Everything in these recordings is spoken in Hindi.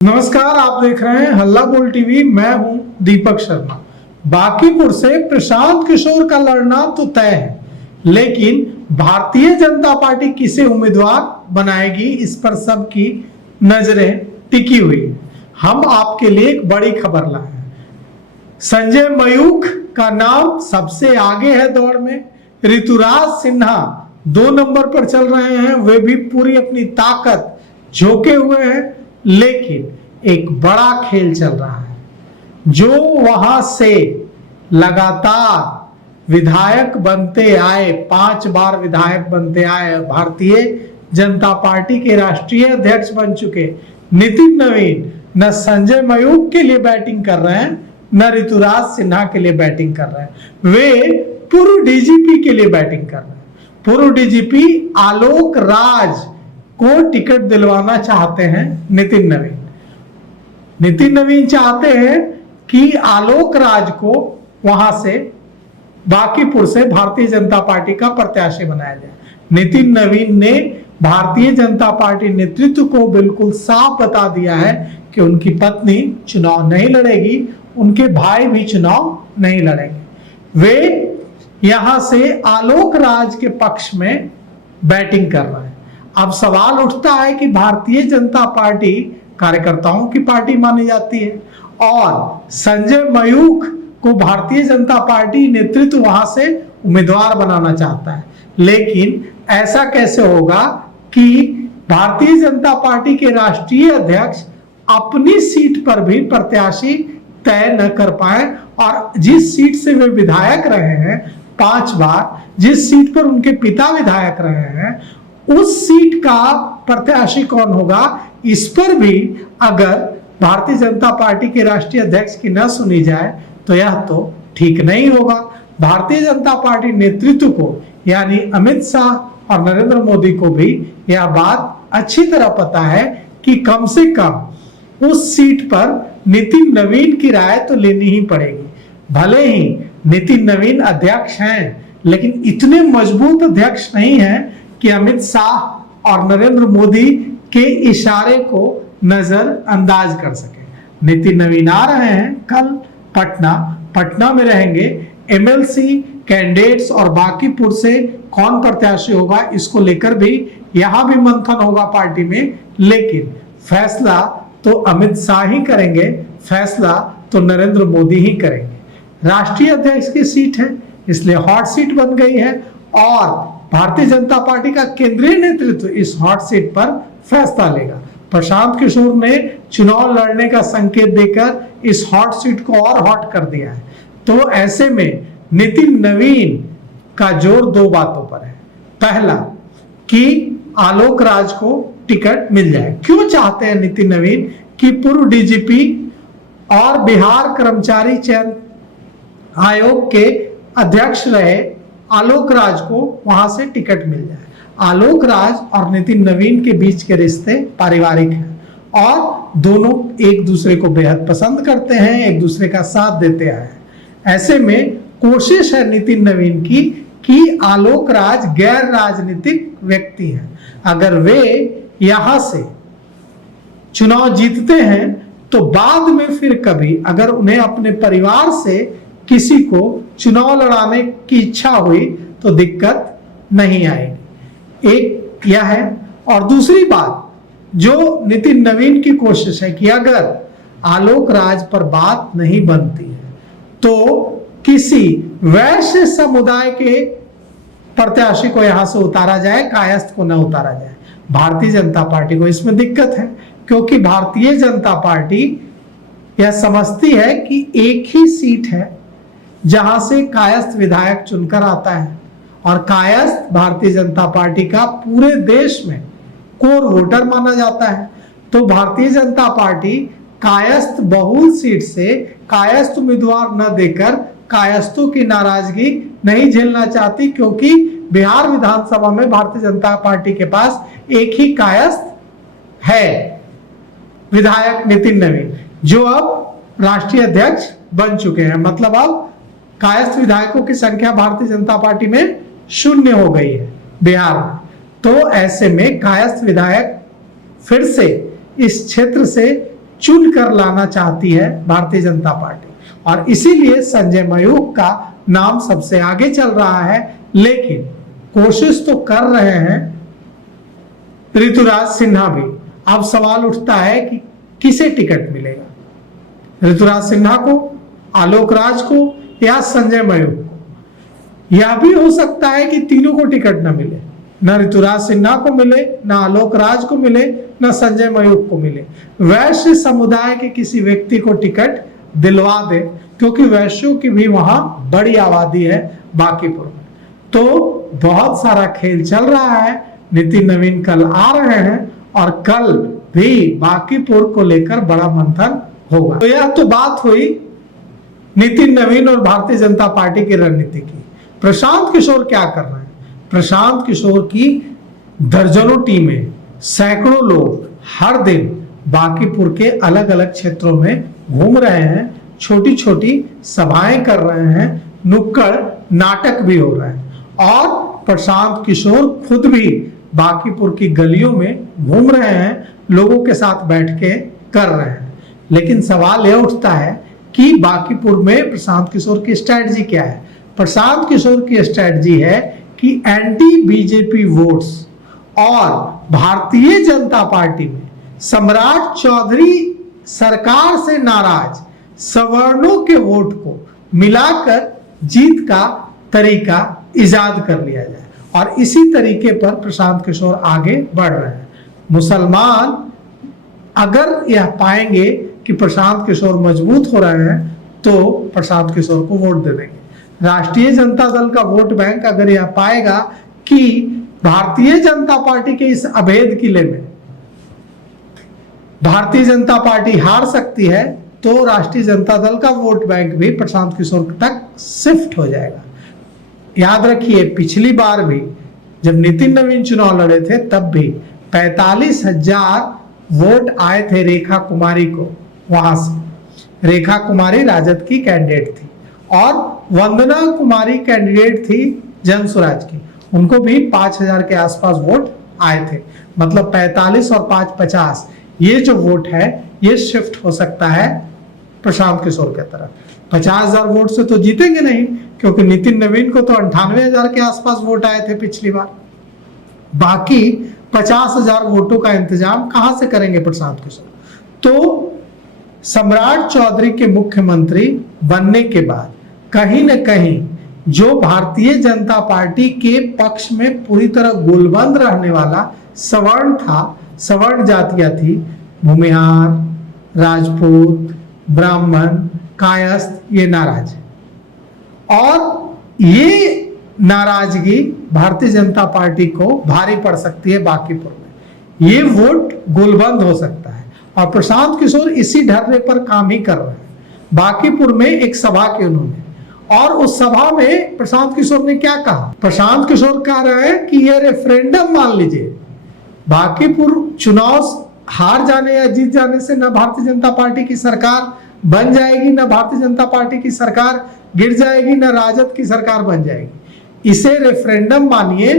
नमस्कार, आप देख रहे हैं हल्ला बोल टीवी। मैं हूं दीपक शर्मा। बांकीपुर से प्रशांत किशोर का लड़ना तो तय है, लेकिन भारतीय जनता पार्टी किसे उम्मीदवार बनाएगी, इस पर सबकी नजरें टिकी हुई है। हम आपके लिए एक बड़ी खबर लाए हैं। संजय मयूख का नाम सबसे आगे है दौड़ में। ऋतुराज सिन्हा 2 नंबर पर चल रहे हैं, वे भी पूरी अपनी ताकत झोंके हुए हैं। लेकिन एक बड़ा खेल चल रहा है। जो वहां से लगातार विधायक बनते आए, 5 बार विधायक बनते आए, भारतीय जनता पार्टी के राष्ट्रीय अध्यक्ष बन चुके नितिन नवीन न संजय मयूख के लिए बैटिंग कर रहे हैं, न ऋतुराज सिन्हा के लिए बैटिंग कर रहे हैं। वे पूर्व डीजीपी के लिए बैटिंग कर रहे हैं। पूर्व डीजीपी आलोक राज को टिकट दिलवाना चाहते हैं नितिन नवीन। नितिन नवीन चाहते हैं कि आलोक राज को वहां से बांकीपुर से भारतीय जनता पार्टी का प्रत्याशी बनाया जाए। नितिन नवीन ने भारतीय जनता पार्टी नेतृत्व को बिल्कुल साफ बता दिया है कि उनकी पत्नी चुनाव नहीं लड़ेगी, उनके भाई भी चुनाव नहीं लड़ेंगे। वे यहां से आलोक राज के पक्ष में बैटिंग कर रहे हैं। अब सवाल उठता है कि भारतीय जनता पार्टी कार्यकर्ताओं की पार्टी मानी जाती है और संजय मयूख को भारतीय जनता पार्टी नेतृत्व वहां से उम्मीदवार बनाना चाहता है, लेकिन ऐसा कैसे होगा कि भारतीय जनता पार्टी के राष्ट्रीय अध्यक्ष अपनी सीट पर भी प्रत्याशी तय न कर पाए और जिस सीट से वे विधायक रहे हैं 5 बार, जिस सीट पर उनके पिता विधायक रहे हैं, उस सीट का प्रत्याशी कौन होगा, इस पर भी अगर भारतीय जनता पार्टी के राष्ट्रीय अध्यक्ष की न सुनी जाए तो यह तो ठीक नहीं होगा। भारतीय जनता पार्टी नेतृत्व को यानी अमित शाह और नरेंद्र मोदी को भी यह बात अच्छी तरह पता है कि कम से कम उस सीट पर नितिन नवीन की राय तो लेनी ही पड़ेगी। भले ही नितिन नवीन अध्यक्ष हैं, लेकिन इतने मजबूत अध्यक्ष नहीं हैं कि अमित शाह और नरेंद्र मोदी के इशारे को नजरअंदाज कर सके। नितिन नवीन आ रहे हैं कल पटना में रहेंगे। एमएलसी कैंडिडेट्स और बांकीपुर से कौन प्रत्याशी होगा, इसको लेकर भी यहां भी मंथन होगा पार्टी में, लेकिन फैसला तो अमित शाह ही करेंगे, फैसला तो नरेंद्र मोदी ही करेंगे। राष्ट्रीय अध्यक्ष की सीट है, इसलिए हॉट सीट बन गई है और भारतीय जनता पार्टी का केंद्रीय नेतृत्व इस हॉट सीट पर फैसला लेगा। प्रशांत किशोर ने चुनाव लड़ने का संकेत देकर इस हॉट सीट को और हॉट कर दिया है। तो ऐसे में नितिन नवीन का जोर 2 बातों पर है। पहला कि आलोक राज को टिकट मिल जाए। क्यों चाहते हैं नितिन नवीन कि पूर्व डीजीपी और बिहार कर्मचारी चयन आयोग के अध्यक्ष रहे आलोक राज को वहां से टिकट मिल जाए। आलोक राज और नितिन नवीन के बीच के रिश्ते पारिवारिक हैं और दोनों एक दूसरे को बेहद पसंद करते हैं, एक दूसरे का साथ देते आए हैं। ऐसे में कोशिश है नितिन नवीन की कि आलोक राज गैर राजनीतिक व्यक्ति हैं। अगर वे यहां से चुनाव जीतते हैं तो बाद में फिर कभी अगर उन्हें अपने परिवार से किसी को चुनाव लड़ाने की इच्छा हुई तो दिक्कत नहीं आएगी। एक यह है। और दूसरी बात, जो नितिन नवीन की कोशिश है कि अगर आलोक राज पर बात नहीं बनती है तो किसी वैश्य समुदाय के प्रत्याशी को यहां से उतारा जाए, कायस्थ को न उतारा जाए। भारतीय जनता पार्टी को इसमें दिक्कत है, क्योंकि भारतीय जनता पार्टी यह समझती है कि एक ही सीट है जहां से कायस्थ विधायक चुनकर आता है और कायस्थ भारतीय जनता पार्टी का पूरे देश में कोर वोटर माना जाता है। तो भारतीय जनता पार्टी कायस्थ बहुल सीट से कायस्थ उम्मीदवार न देकर कायस्थों की नाराजगी नहीं झेलना चाहती, क्योंकि बिहार विधानसभा में भारतीय जनता पार्टी के पास एक ही कायस्थ है, विधायक नितिन नवीन, जो अब राष्ट्रीय अध्यक्ष बन चुके हैं। मतलब अब कायस्थ विधायकों की संख्या भारतीय जनता पार्टी में 0 हो गई है बिहार में। तो ऐसे में कायस्थ विधायक फिर से इस क्षेत्र से चुन कर लाना चाहती है भारतीय जनता पार्टी, और इसीलिए संजय मयूख का नाम सबसे आगे चल रहा है। लेकिन कोशिश तो कर रहे हैं ऋतुराज सिन्हा भी। अब सवाल उठता है कि किसे टिकट मिलेगा, ऋतुराज सिन्हा को, आलोक राज को, या संजय मयूख को। यह भी हो सकता है कि तीनों को टिकट न मिले, न ऋतुराज सिन्हा को मिले, न आलोक राज को मिले, न संजय मयूख को मिले। वैश्य समुदाय के किसी व्यक्ति को टिकट दिलवा दे, क्योंकि वैश्यों की भी वहां बड़ी आबादी है बांकीपुर में। तो बहुत सारा खेल चल रहा है। नितिन नवीन कल आ रहे हैं और कल भी बांकीपुर को लेकर बड़ा मंथन होगा। तो यह तो बात हुई नितिन नवीन और भारतीय जनता पार्टी की रणनीति की। प्रशांत किशोर क्या कर रहे हैं? प्रशांत किशोर की दर्जनों टीमें, सैकड़ों लोग हर दिन बांकीपुर के अलग अलग क्षेत्रों में घूम रहे हैं, छोटी छोटी सभाएं कर रहे हैं, नुक्कड़ नाटक भी हो रहे हैं। और प्रशांत किशोर खुद भी बांकीपुर की गलियों में घूम रहे हैं, लोगों के साथ बैठ के कर रहे हैं। लेकिन सवाल यह उठता है कि बांकीपुर में प्रशांत किशोर की स्ट्रैटेजी क्या है? प्रशांत किशोर की स्ट्रैटेजी है कि एंटी बीजेपी वोट्स और भारतीय जनता पार्टी में सम्राट चौधरी सरकार से नाराज सवर्णों के वोट को मिलाकर जीत का तरीका इजाद कर लिया जाए, और इसी तरीके पर प्रशांत किशोर आगे बढ़ रहे हैं। मुसलमान अगर यह पाएंगे कि प्रशांत किशोर मजबूत हो रहे हैं तो प्रशांत किशोर को वोट दे देंगे। राष्ट्रीय जनता दल का वोट बैंक अगर यह पाएगा कि भारतीय जनता पार्टी के इस अभेद किले में भारतीय जनता पार्टी हार सकती है, तो राष्ट्रीय जनता दल का वोट बैंक भी प्रशांत किशोर तक शिफ्ट हो जाएगा। याद रखिए, पिछली बार भी जब नितिन नवीन चुनाव लड़े थे तब भी 45,000 वोट आए थे रेखा कुमारी को वहां से। रेखा कुमारी राजद की कैंडिडेट थी और वंदना कुमारी कैंडिडेट थी जन स्वराज की, उनको भी 5,000 के आसपास वोट आए थे। मतलब 45 और 5 50, ये जो वोट है ये शिफ्ट हो सकता है प्रशांत किशोर की तरफ। 50,000 वोट से तो जीतेंगे नहीं, क्योंकि नितिन नवीन को तो 98,000 के आसपास वोट आए थे पिछली बार। बाकी 50,000 वोटों का इंतजाम कहां से करेंगे प्रशांत किशोर? तो सम्राट चौधरी के मुख्यमंत्री बनने के बाद कहीं न कहीं जो भारतीय जनता पार्टी के पक्ष में पूरी तरह गोलबंद रहने वाला सवर्ण था, सवर्ण जातियां थी, भूमिहार, राजपूत, ब्राह्मण, कायस्थ, ये नाराज है। और ये नाराजगी भारतीय जनता पार्टी को भारी पड़ सकती है बांकीपुर में। ये वोट गोलबंद हो सकता है और प्रशांत किशोर इसी ढर्रे पर काम ही कर रहे हैं। बांकीपुर में एक सभा की उन्होंने, और उस सभा में प्रशांत किशोर ने क्या कहा? प्रशांत किशोर कह रहे हैं कि ये रेफरेंडम मान लीजिए, बांकीपुर चुनाव हार जाने या जीत जाने से न भारतीय जनता पार्टी की सरकार बन जाएगी, न भारतीय जनता पार्टी की सरकार गिर जाएगी, न राजद की सरकार बन जाएगी। इसे रेफरेंडम मानिए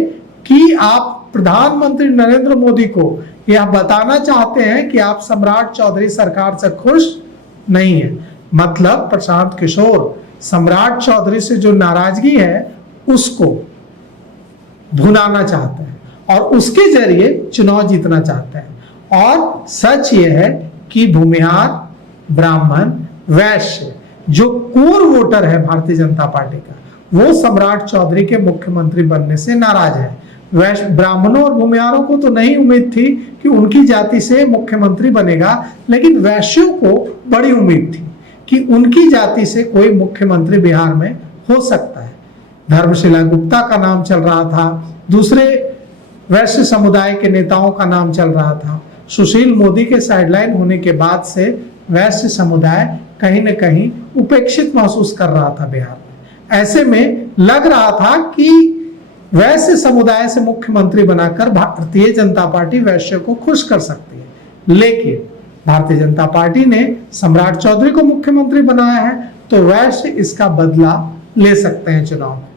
कि आप प्रधानमंत्री नरेंद्र मोदी को यह बताना चाहते हैं कि आप सम्राट चौधरी सरकार से खुश नहीं है। मतलब प्रशांत किशोर सम्राट चौधरी से जो नाराजगी है उसको भुनाना चाहते हैं और उसके जरिए चुनाव जीतना चाहते हैं। और सच ये है कि भूमिहार, ब्राह्मण, वैश्य जो कोर वोटर है भारतीय जनता पार्टी का, वो सम्राट चौधरी के मुख्यमंत्री बनने से नाराज है। वैश्य, ब्राह्मणों और भूमिहारों को तो नहीं उम्मीद थी कि उनकी जाति से मुख्यमंत्री बनेगा, लेकिन वैश्यों को बड़ी उम्मीद थी कि उनकी जाति से कोई मुख्यमंत्री बिहार में हो सकता है। धर्मशिला गुप्ता का नाम चल रहा था, दूसरे वैश्य समुदाय के नेताओं का नाम चल रहा था। सुशील मोदी के साइडलाइन होने के बाद से वैश्य समुदाय कहीं न कहीं उपेक्षित महसूस कर रहा था बिहार में। ऐसे में लग रहा था कि वैश्य समुदाय से मुख्यमंत्री बनाकर भारतीय जनता पार्टी वैश्य को खुश कर सकती है। लेकिन भारतीय जनता पार्टी ने सम्राट चौधरी को मुख्यमंत्री बनाया है, तो वैश्य इसका बदला ले सकते हैं चुनाव में।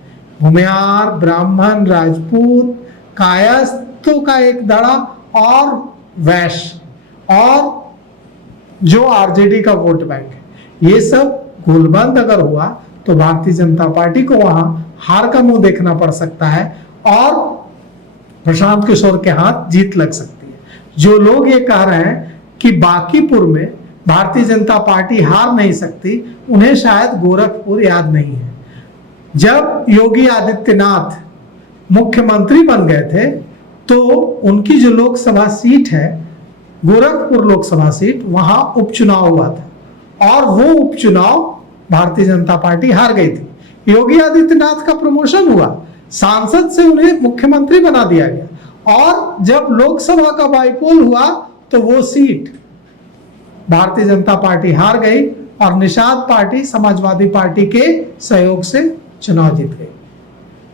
भूमिहार, ब्राह्मण, राजपूत, कायस्थों का एक दड़ा और वैश्य और जो आरजेडी का वोट बैंक है। ये सब गोलबंद अगर हुआ तो भारतीय जनता पार्टी को वहां हार का मुंह देखना पड़ सकता है और प्रशांत किशोर के हाथ जीत लग सकती है। जो लोग ये कह रहे हैं कि बांकीपुर में भारतीय जनता पार्टी हार नहीं सकती, उन्हें शायद गोरखपुर याद नहीं है। जब योगी आदित्यनाथ मुख्यमंत्री बन गए थे तो उनकी जो लोकसभा सीट है, गोरखपुर लोकसभा सीट, वहां उपचुनाव हुआ था और वो उपचुनाव भारतीय जनता पार्टी हार गई थी। योगी आदित्यनाथ का प्रमोशन हुआ, सांसद से उन्हें मुख्यमंत्री बना दिया गया और जब लोकसभा का बाईपोल हुआ तो वो सीट भारतीय जनता पार्टी हार गई और निषाद पार्टी समाजवादी पार्टी के सहयोग से चुनाव जीत गई।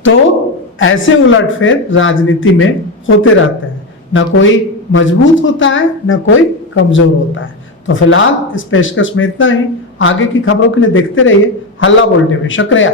तो ऐसे उलटफेर राजनीति में होते रहते हैं, न कोई मजबूत होता है न कोई कमजोर होता है। तो फिलहाल इस पेशकश में इतना ही। आगे की खबरों के लिए देखते रहिए हल्ला बोल टीवी। शुक्रिया।